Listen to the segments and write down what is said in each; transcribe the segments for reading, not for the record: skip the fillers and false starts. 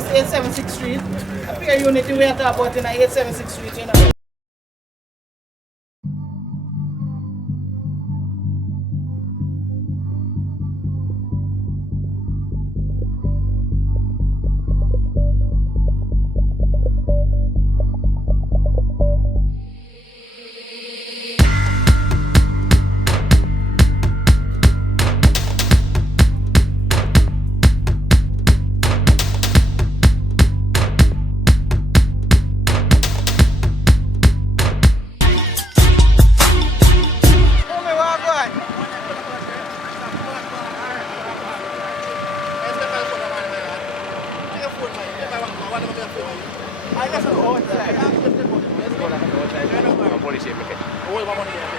this 876 Street. A pair unit we are talking about in 876 Street, you know.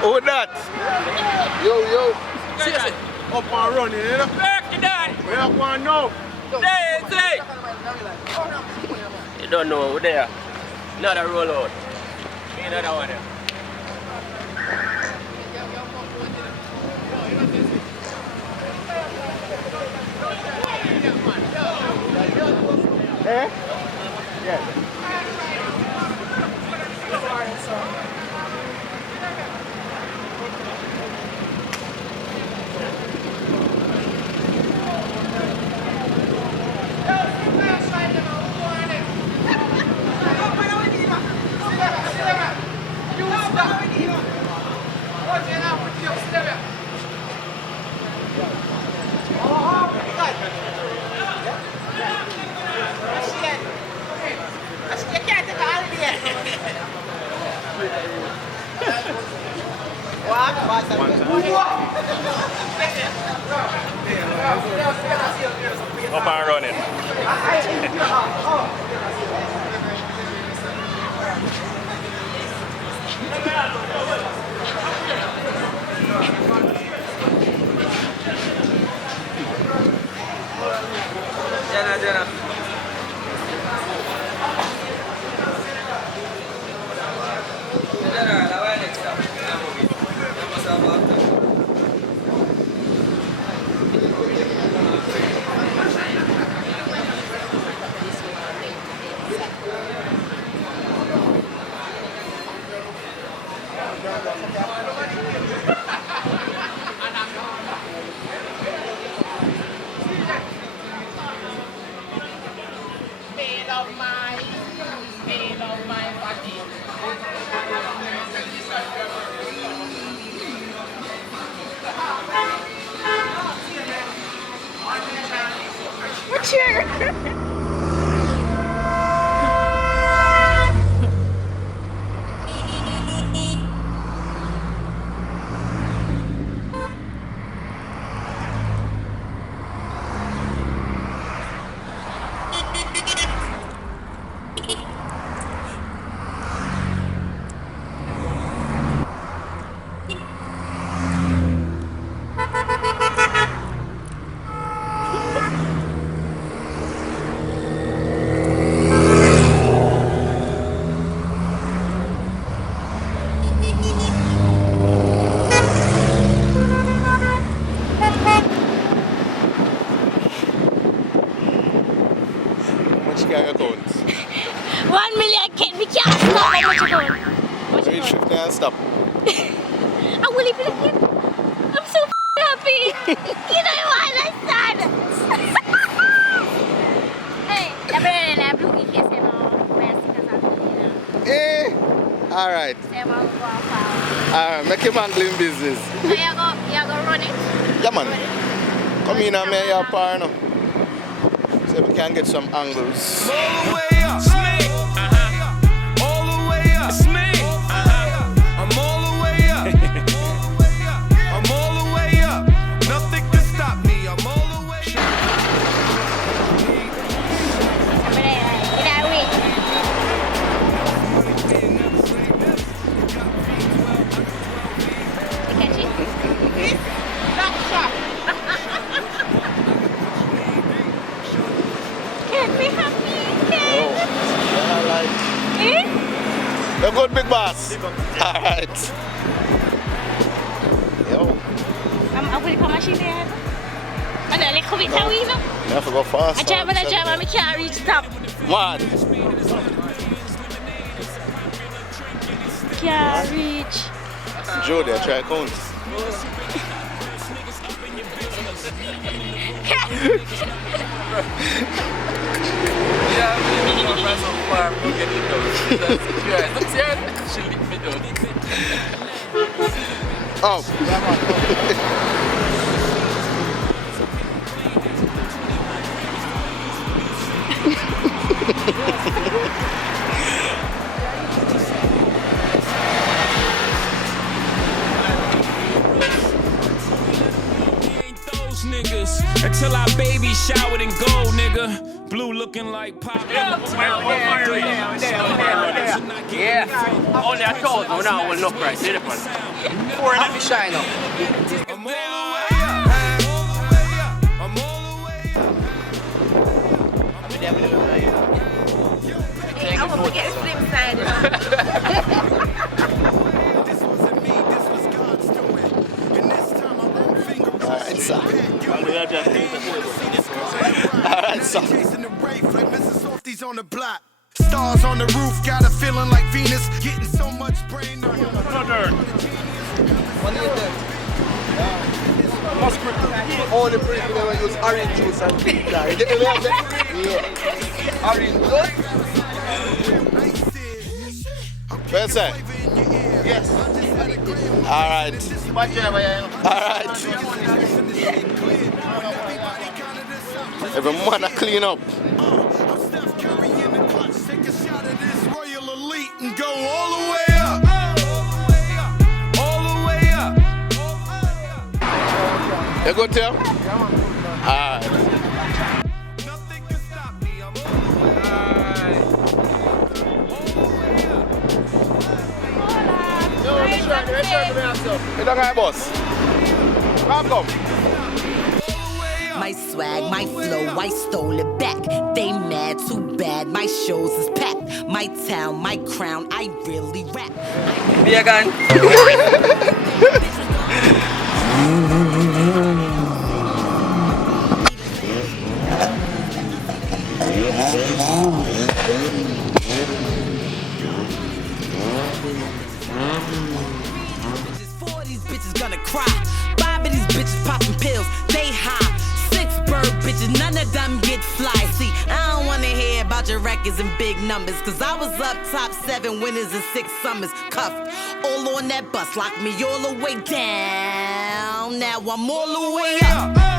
Who that? Yo. Seriously? Up and running, you know? Back to that! Where up and now? Say! You don't know, we're there. Another roll out. Another one there. Eh? Yes. Up and running. Jenna. What's your... Account. 1 million kid, we can't stop. How much you going? Reach 50 and stop. I will leave it again. I'm so happy. You don't even understand. Hey, the brand and blue in case they don't wear stickers on the Eh? Alright. Say I'm going to go off. Alright, make him handling business. So you go run it? Yeah, man. Come in and make your partner. So we can get some angles. All the way up. It's me. All the way up. It's me. I'm all the way up. I'm all the way up. Nothing can stop me. I'm all the way up. You're good, big boss. Alright. Yo. I'm going to come machine there. And a little bit of wheel. You have to go fast. I jam and I can't reach the top. Mad. Can't reach. Jody, I try count. Up. Niggas until our baby showered in gold, nigga. Blue looking like pop. Yeah, only a thousand now will look right. See the one. Four and a half shine up. I'm all the way up. I'm all the way up. I want to get slim side. This wasn't me, this was God's doing. And this time I won't finger. Alright, son. Alright, son. Chasing the wraith like Mrs. Softies on the block. Stars on the roof, got a feeling like Venus. Getting so much brain on your All the people never use orange juice and pink dye. Yeah. Orange juice. Where's that? Yes. Alright. Alright. Every man a clean up. Steph Curry in the clutch. Take a shot of this Royal Elite and go all the way up. All the way up. You good, Tim? Alright. Nothing can stop me. I'm all the way You don't got a bus? Come. My swag, my flow, I stole it back. They mad, too bad, my shows is packed. My town, my crown, I really rap. Be again. Four of these bitches gonna cry. Five of these bitches popping pills, they high. Six bird bitches, none of them get fly. See, I don't wanna hear about your records and big numbers, cause I was up top 7 winners and 6 summers. Cuffed, all on that bus, locked me all the way down. Now I'm all the way up.